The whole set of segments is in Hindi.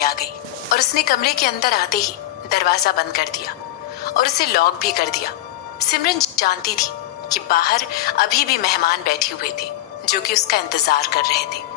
आ गई और उसने कमरे के अंदर आते ही दरवाजा बंद कर दिया और उसे लॉक भी कर दिया। सिमरन जानती थी कि बाहर अभी भी मेहमान बैठे हुए थे जो कि उसका इंतजार कर रहे थे।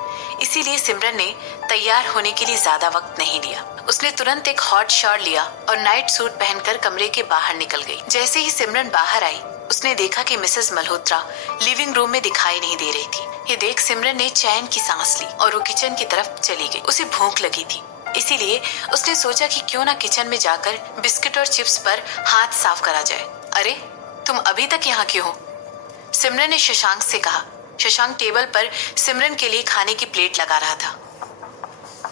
इसीलिए सिमरन ने तैयार होने के लिए ज्यादा वक्त नहीं लिया। उसने तुरंत एक हॉट शावर लिया और नाइट सूट पहनकर कमरे के बाहर निकल गई। जैसे ही सिमरन बाहर आई, उसने देखा कि मिसेस मल्होत्रा लिविंग रूम में दिखाई नहीं दे रही थी। ये देख सिमरन ने चैन की सांस ली और वो किचन की तरफ चली गई। उसे भूख लगी थी, इसीलिए उसने सोचा कि क्यों ना किचन में जाकर बिस्किट और चिप्स पर हाथ साफ करा जाए। अरे, तुम अभी तक यहाँ क्यों हो? सिमरन ने शशांक से कहा। शशांक टेबल पर सिमरन के लिए खाने की प्लेट लगा रहा था।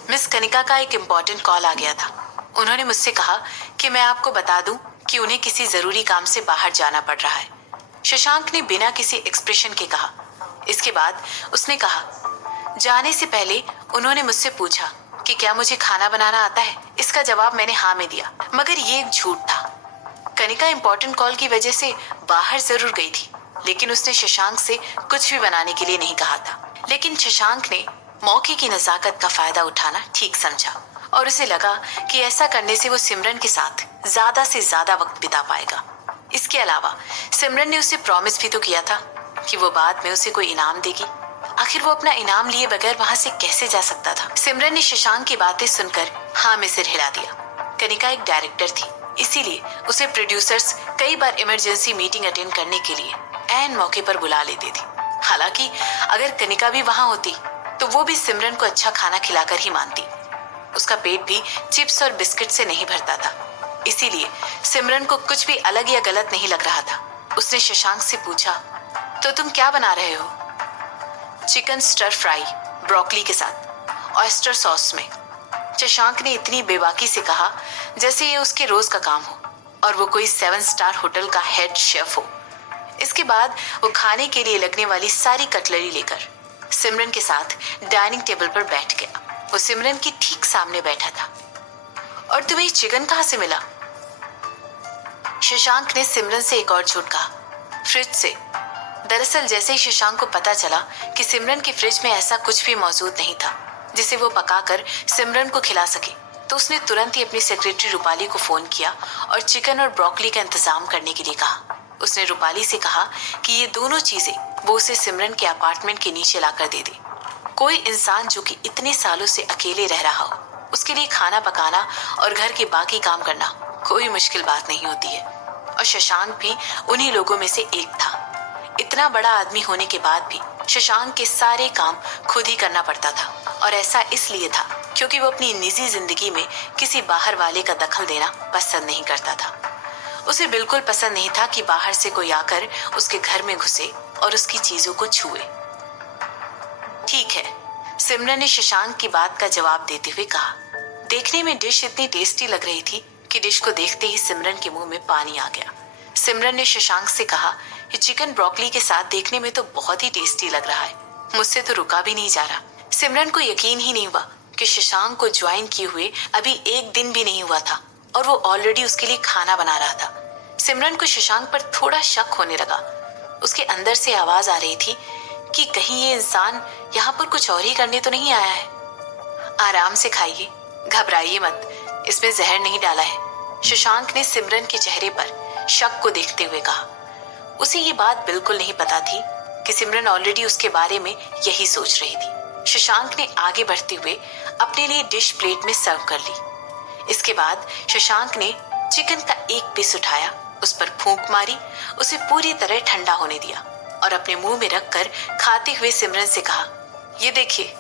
मिस कनिका का एक इम्पोर्टेंट कॉल आ गया था। उन्होंने मुझसे कहा कि मैं आपको बता दूं कि उन्हें किसी जरूरी काम से बाहर जाना पड़ रहा है। शशांक ने बिना किसी एक्सप्रेशन के कहा। इसके बाद उसने कहा, जाने से पहले उन्होंने मुझसे पूछा कि क्या मुझे खाना बनाना आता है। इसका जवाब मैंने हाँ में दिया, मगर ये एक झूठ था। कनिका इम्पोर्टेंट कॉल की वजह से बाहर जरूर गई थी, लेकिन उसने शशांक से कुछ भी बनाने के लिए नहीं कहा था। लेकिन शशांक ने मौके की नजाकत का फायदा उठाना ठीक समझा और उसे लगा कि ऐसा करने से वो सिमरन के साथ ज्यादा से ज्यादा वक्त बिता पाएगा। इसके अलावा सिमरन ने उसे प्रॉमिस भी तो किया था कि वो बाद में उसे कोई इनाम देगी। आखिर वो अपना इनाम लिए बगैर वहां से कैसे जा सकता था? सिमरन ने शशांक की बातें सुनकर हाँ में सिर हिला दिया। कनिका एक डायरेक्टर थी, इसीलिए उसे प्रोड्यूसर्स कई बार इमरजेंसी मीटिंग अटेंड करने के लिए ऐन मौके पर बुला लेती थी। हालांकि अगर कनिका भी वहां होती तो वो भी सिमरन को अच्छा खाना खिलाकर ही मानती। उसका पेट भी चिप्स और बिस्किट से नहीं भरता था, इसीलिए सिमरन को कुछ भी अलग या गलत नहीं लग रहा था। उसने शशांक से पूछा, तो तुम क्या बना रहे हो? चिकन स्टर फ्राई ब्रोकली के साथ ऑयस्टर सॉस में। शशांक ने इतनी बेबाकी से कहा जैसे ये उसके रोज का काम हो और वो कोई 7 स्टार होटल का हेड शेफ हो। इसके बाद वो खाने के लिए लगने वाली सारी कटलरी लेकर सिमरन के साथ डाइनिंग टेबल पर बैठ गया। वो सिमरन के ठीक सामने बैठा था। और तुम्हें चिकन कहाँ से मिला? शशांक ने सिमरन से एक और झूठ कहा, फ्रिज से। दरअसल जैसे ही शशांक को पता चला कि सिमरन के फ्रिज में ऐसा कुछ भी मौजूद नहीं था जिसे वो पकाकर सिमरन को खिला सके, तो उसने तुरंत ही अपनी सेक्रेटरी रूपाली को फोन किया और चिकन और ब्रोकली का इंतजाम करने के लिए कहा। उसने रूपाली से कहा कि ये दोनों चीजें वो उसे सिमरन के अपार्टमेंट के नीचे लाकर दे दे। कोई इंसान जो कि इतने सालों से अकेले रह रहा हो, उसके लिए खाना पकाना और घर के बाकी काम करना कोई मुश्किल बात नहीं होती है। और शशांक भी उन्हीं लोगों में से एक था। इतना बड़ा आदमी होने के बाद भी शशांक के सारे काम खुद ही करना पड़ता था, और ऐसा इसलिए था क्योंकि वो अपनी निजी जिंदगी में किसी बाहर वाले का दखल देना पसंद नहीं करता था। उसे बिल्कुल पसंद नहीं था कि बाहर से कोई आकर उसके घर में घुसे और उसकी चीजों को छुए। ठीक है, सिमरन ने शशांक की बात का जवाब देते हुए कहा। देखने में डिश इतनी टेस्टी लग रही थी कि डिश को देखते ही सिमरन के मुंह में पानी आ गया। सिमरन ने शशांक से कहा, ये चिकन ब्रोकली के साथ देखने में तो बहुत ही टेस्टी लग रहा है, मुझसे तो रुका भी नहीं जा रहा। सिमरन को यकीन ही नहीं हुआ कि शशांक को ज्वाइन किए हुए अभी एक दिन भी नहीं हुआ था और वो ऑलरेडी उसके लिए खाना बना रहा था। सिमरन को शशांक पर थोड़ा शक होने लगा। उसके अंदर से आवाज आ रही थी कि कहीं ये इंसान यहाँ पर कुछ और ही करने तो नहीं आया है। आराम से खाइए, घबराइए मत, इसमें जहर नहीं डाला है, शशांक ने सिमरन के चेहरे पर शक को देखते हुए कहा। उसे ये बात बिल्कुल नहीं पता थी कि सिमरन ऑलरेडी उसके बारे में यही सोच रही थी। शशांक ने आगे बढ़ते हुए अपने लिए डिश प्लेट में सर्व कर ली। इसके बाद शशांक ने चिकन का एक पीस उठाया, उस पर फूंक मारी, उसे पूरी तरह ठंडा होने दिया और अपने मुंह में रखकर खाते हुए सिमरन से कहा, ये देखिए।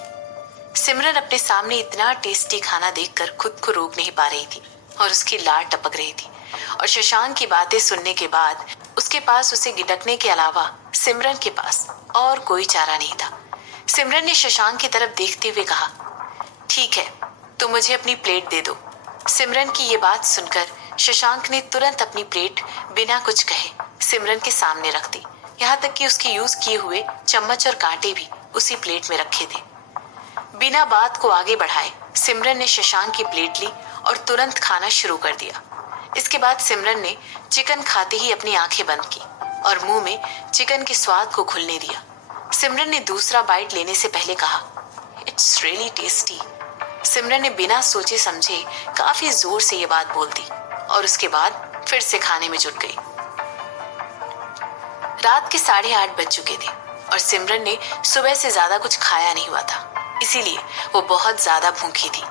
सिमरन अपने सामने इतना टेस्टी खाना देखकर खुद को रोक नहीं पा रही थी और उसकी लार टपक रही थी। और शशांक की बातें सुनने के बाद उसके पास उसे गिटकने के अलावा सिमरन के पास और कोई चारा नहीं था। सिमरन ने शशांक की तरफ देखते हुए कहा, ठीक है, तो मुझे अपनी प्लेट दे दो। सिमरन की ये बात सुनकर शशांक ने तुरंत अपनी प्लेट बिना कुछ कहे सिमरन के सामने रख दी। यहाँ तक कि उसके यूज किए हुए चम्मच और कांटे भी उसी प्लेट में रखे थे। बिना बात को आगे बढ़ाए सिमरन ने शशांक की प्लेट ली और तुरंत खाना शुरू कर दिया। इसके बाद सिमरन ने चिकन खाते ही अपनी आंखें बंद की और मुंह में चिकन के स्वाद को घुलने दिया। सिमरन ने दूसरा बाइट लेने से पहले कहा, इट्स रियली टेस्टी। सिमरन ने बिना सोचे समझे काफी जोर से ये बात बोल दी और उसके बाद फिर से खाने में जुट गई। रात के 8:30 बज चुके थे और सिमरन ने सुबह से ज्यादा कुछ खाया नहीं हुआ था, इसीलिए वो बहुत ज्यादा भूखी थी।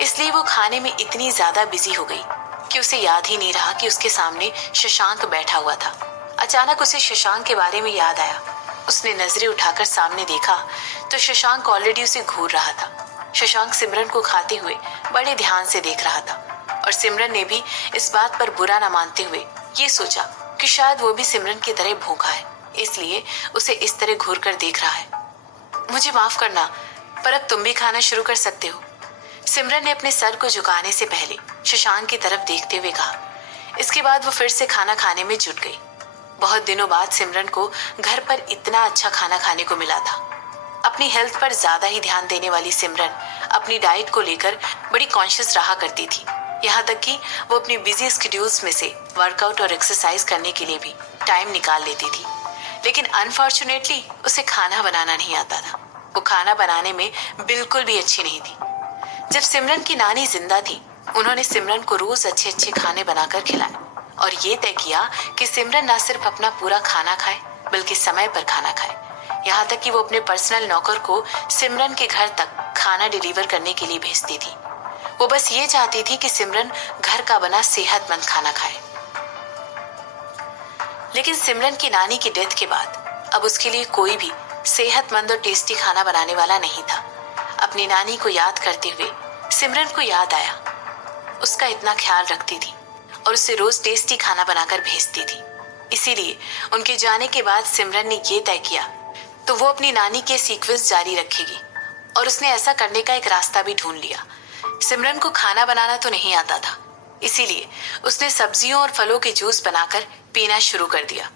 इसलिए वो खाने में इतनी ज्यादा बिजी हो गई कि उसे याद ही नहीं रहा कि उसके सामने शशांक बैठा हुआ था। अचानक उसे शशांक के बारे में याद आया। उसने नजरें उठाकर सामने देखा तो शशांक ऑलरेडी उसे घूर रहा था। शशांक सिमरन को खाते हुए बड़े ध्यान से देख रहा था और सिमरन ने भी इस बात पर बुरा न मानते हुए ये सोचा कि शायद वो भी सिमरन की तरह भूखा है, इसलिए उसे इस तरह घूर कर देख रहा है। मुझे माफ करना, पर अब तुम भी खाना शुरू कर सकते हो, सिमरन ने अपने सर को झुकाने से पहले शशांक की तरफ देखते हुए कहा। इसके बाद वो फिर से खाना खाने में जुट गई। बहुत दिनों बाद सिमरन को घर पर इतना अच्छा खाना खाने को मिला था। अपनी हेल्थ पर ज्यादा ही ध्यान देने वाली सिमरन अपनी डाइट को लेकर बड़ी कॉन्शियस रहा करती थी। यहाँ तक कि वो अपनी बिजी स्केड्यूल्स में से वर्कआउट और एक्सरसाइज करने के लिए भी टाइम निकाल लेती थी। लेकिन अनफॉर्चुनेटली उसे खाना बनाना नहीं आता था। वो खाना बनाने में बिल्कुल भी अच्छी नहीं थी। जब सिमरन की नानी जिंदा थी, उन्होंने सिमरन को रोज अच्छे अच्छे खाने बनाकर खिलाए और ये तय किया कि सिमरन न सिर्फ अपना पूरा खाना खाए बल्कि समय पर खाना खाए। यहाँ तक कि वो अपने पर्सनल नौकर को सिमरन के घर तक खाना डिलीवर करने के लिए भेजती थी। वो बस ये चाहती थी कि सिमरन घर का बना सेहतमंद खाना खाए। लेकिन सिमरन की नानी की डेथ के बाद अब उसके लिए कोई भी सेहतमंद और टेस्टी खाना बनाने वाला नहीं था। अपनी नानी को याद करते हुए सिमरन को याद आया, उसका इतना ख्याल रखती थी और उसे रोज टेस्टी खाना बनाकर भेजती थी। इसीलिए उनके जाने के बाद सिमरन ने ये तय किया तो वो अपनी नानी के सीक्वेंस जारी रखेगी और उसने ऐसा करने का एक रास्ता भी ढूंढ लिया। सिमरन को खाना बनाना तो नहीं आता था, इसीलिए उसने सब्जियों और फलों के जूस बनाकर पीना शुरू कर दिया।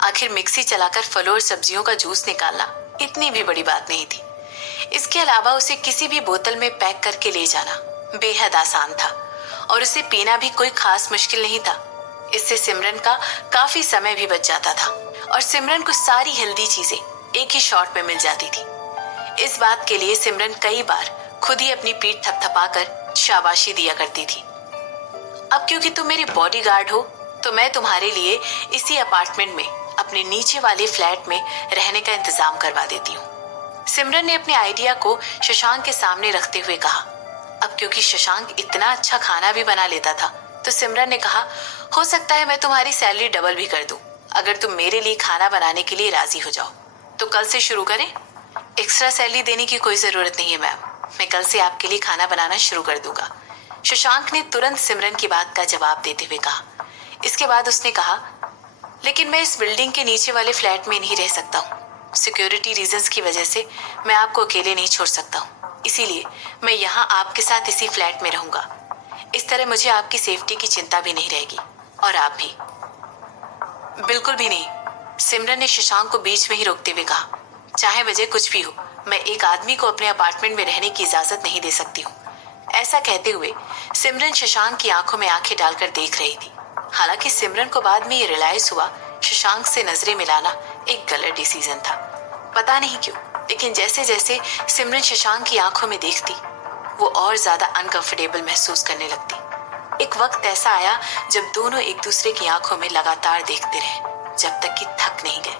आखिर मिक्सी चलाकर फलों और सब्जियों का जूस निकालना इतनी भी बड़ी बात नहीं थी। इसके अलावा उसे किसी भी बोतल में पैक करके ले जाना बेहद आसान था और उसे पीना भी कोई खास मुश्किल नहीं था। इससे सिमरन का काफी समय भी बच जाता था और सिमरन को सारी हेल्दी चीजें एक ही शॉट में मिल जाती थी। इस बात के लिए सिमरन कई बार खुद ही अपनी पीठ थपथपाकर शाबाशी दिया करती थी। अब क्योंकि तुम मेरे बॉडीगार्ड हो तो मैं तुम्हारे लिए इसी अपार्टमेंट में अपने नीचे वाले फ्लैट में रहने का इंतजाम करवा देती हूँ, सिमरन ने अपने आइडिया को शशांक के सामने रखते हुए कहा। अब क्योंकि शशांक इतना अच्छा खाना भी बना लेता था तो सिमरन ने कहा, हो सकता है मैं तुम्हारी सैलरी डबल भी कर दूं अगर तुम मेरे लिए खाना बनाने के लिए राजी हो जाओ। तो कल से शुरू करें? एक्स्ट्रा सैलरी देने की कोई जरूरत नहीं है मैम, मैं कल से आपके लिए खाना बनाना शुरू कर दूंगा, शशांक ने तुरंत सिमरन की बात का जवाब देते हुए कहा। इसके बाद उसने कहा, लेकिन मैं इस बिल्डिंग के नीचे वाले फ्लैट में नहीं रह सकता हूँ। सिक्योरिटी रीजंस की वजह से मैं आपको अकेले नहीं छोड़ सकता हूँ, इसीलिए मैं यहाँ आपके साथ इसी फ्लैट में रहूंगा। इस तरह मुझे आपकी सेफ्टी की चिंता भी नहीं रहेगी और आप भी। बिल्कुल भी नहीं, सिमरन ने शशांक को बीच में ही रोकते हुए कहा। चाहे वजह कुछ भी हो, मैं एक आदमी को अपने अपार्टमेंट में रहने की इजाजत नहीं दे सकती हूँ। ऐसा कहते हुए सिमरन शशांक की आंखों में आंखें डालकर देख रही थी। हालांकि सिमरन को बाद में ये रियलाइज हुआ शशांक से नजरें मिलाना एक गलत डिसीजन था। पता नहीं क्यों, लेकिन जैसे जैसे सिमरन शशांक की आंखों में देखती वो और ज्यादा अनकंफर्टेबल महसूस करने लगती। एक वक्त ऐसा आया जब दोनों एक दूसरे की आंखों में लगातार देखते रहे जब तक कि थक नहीं गए।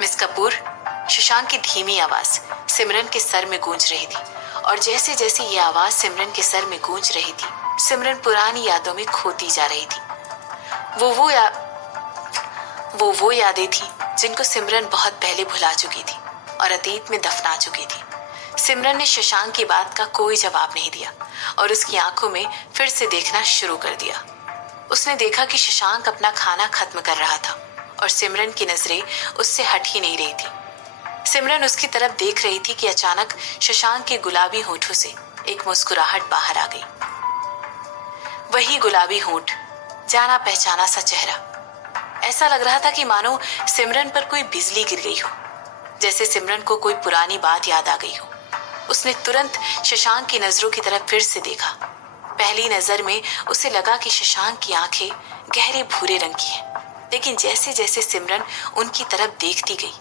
मिस कपूर, शशांक की धीमी आवाज सिमरन के सर में गूंज रही थी और जैसे जैसे ये आवाज सिमरन के सर में गूंज रही थी सिमरन पुरानी यादों में खोती जा रही थी। वो यादें थी जिनको सिमरन बहुत पहले भुला चुकी थी और अतीत में दफना चुकी थी। सिमरन ने शशांक की बात का कोई जवाब नहीं दिया और उसकी आंखों में फिर से देखना शुरू कर दिया। उसने देखा कि शशांक अपना खाना खत्म कर रहा था और सिमरन की नजरें उससे हट ही नहीं रही थी। सिमरन उसकी तरफ देख रही थी कि अचानक शशांक के गुलाबी होठों से एक मुस्कुराहट बाहर आ गई। वही गुलाबी होठ, जाना पहचाना सा चेहरा। ऐसा लग रहा था कि मानो सिमरन पर कोई बिजली गिर गई हो, जैसे सिमरन को कोई पुरानी बात याद आ गई हो। उसने तुरंत शशांक की नजरों की तरफ फिर से देखा। पहली नजर में उसे लगा कि शशांक की आंखें गहरे भूरे रंग की हैं, लेकिन जैसे जैसे सिमरन उनकी तरफ देखती गई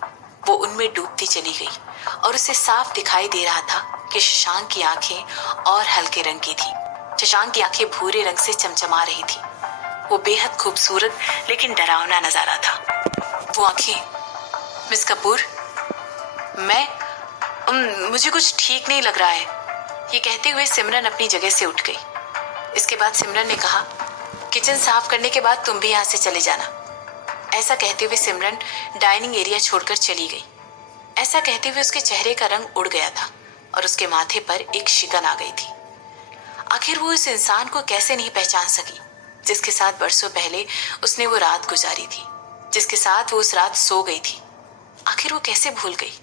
वो उनमें डूबती चली गई और उसे साफ दिखाई दे रहा था कि शशांक की आंखें और हल्के रंग की थी। शशांक की आंखें भूरे रंग से चमचमा रही थी। वो बेहद खूबसूरत लेकिन डरावना नजारा था। वो आंखें, मिस कपूर, मुझे कुछ ठीक नहीं लग रहा है। ये कहते हुए सिमरन अपनी जगह से उठ गई। इसके बाद सिमरन ने कहा, किचन साफ करने के बाद तुम भी यहाँ से चले जाना। ऐसा कहते हुए सिमरन डाइनिंग एरिया छोड़कर चली गई। ऐसा कहते हुए उसके चेहरे का रंग उड़ गया था और उसके माथे पर एक शिकन आ गई थी। आखिर वो उस इंसान को कैसे नहीं पहचान सकी जिसके साथ बरसों पहले उसने वो रात गुजारी थी, जिसके साथ वो उस रात सो गई थी। आखिर वो कैसे भूल गई?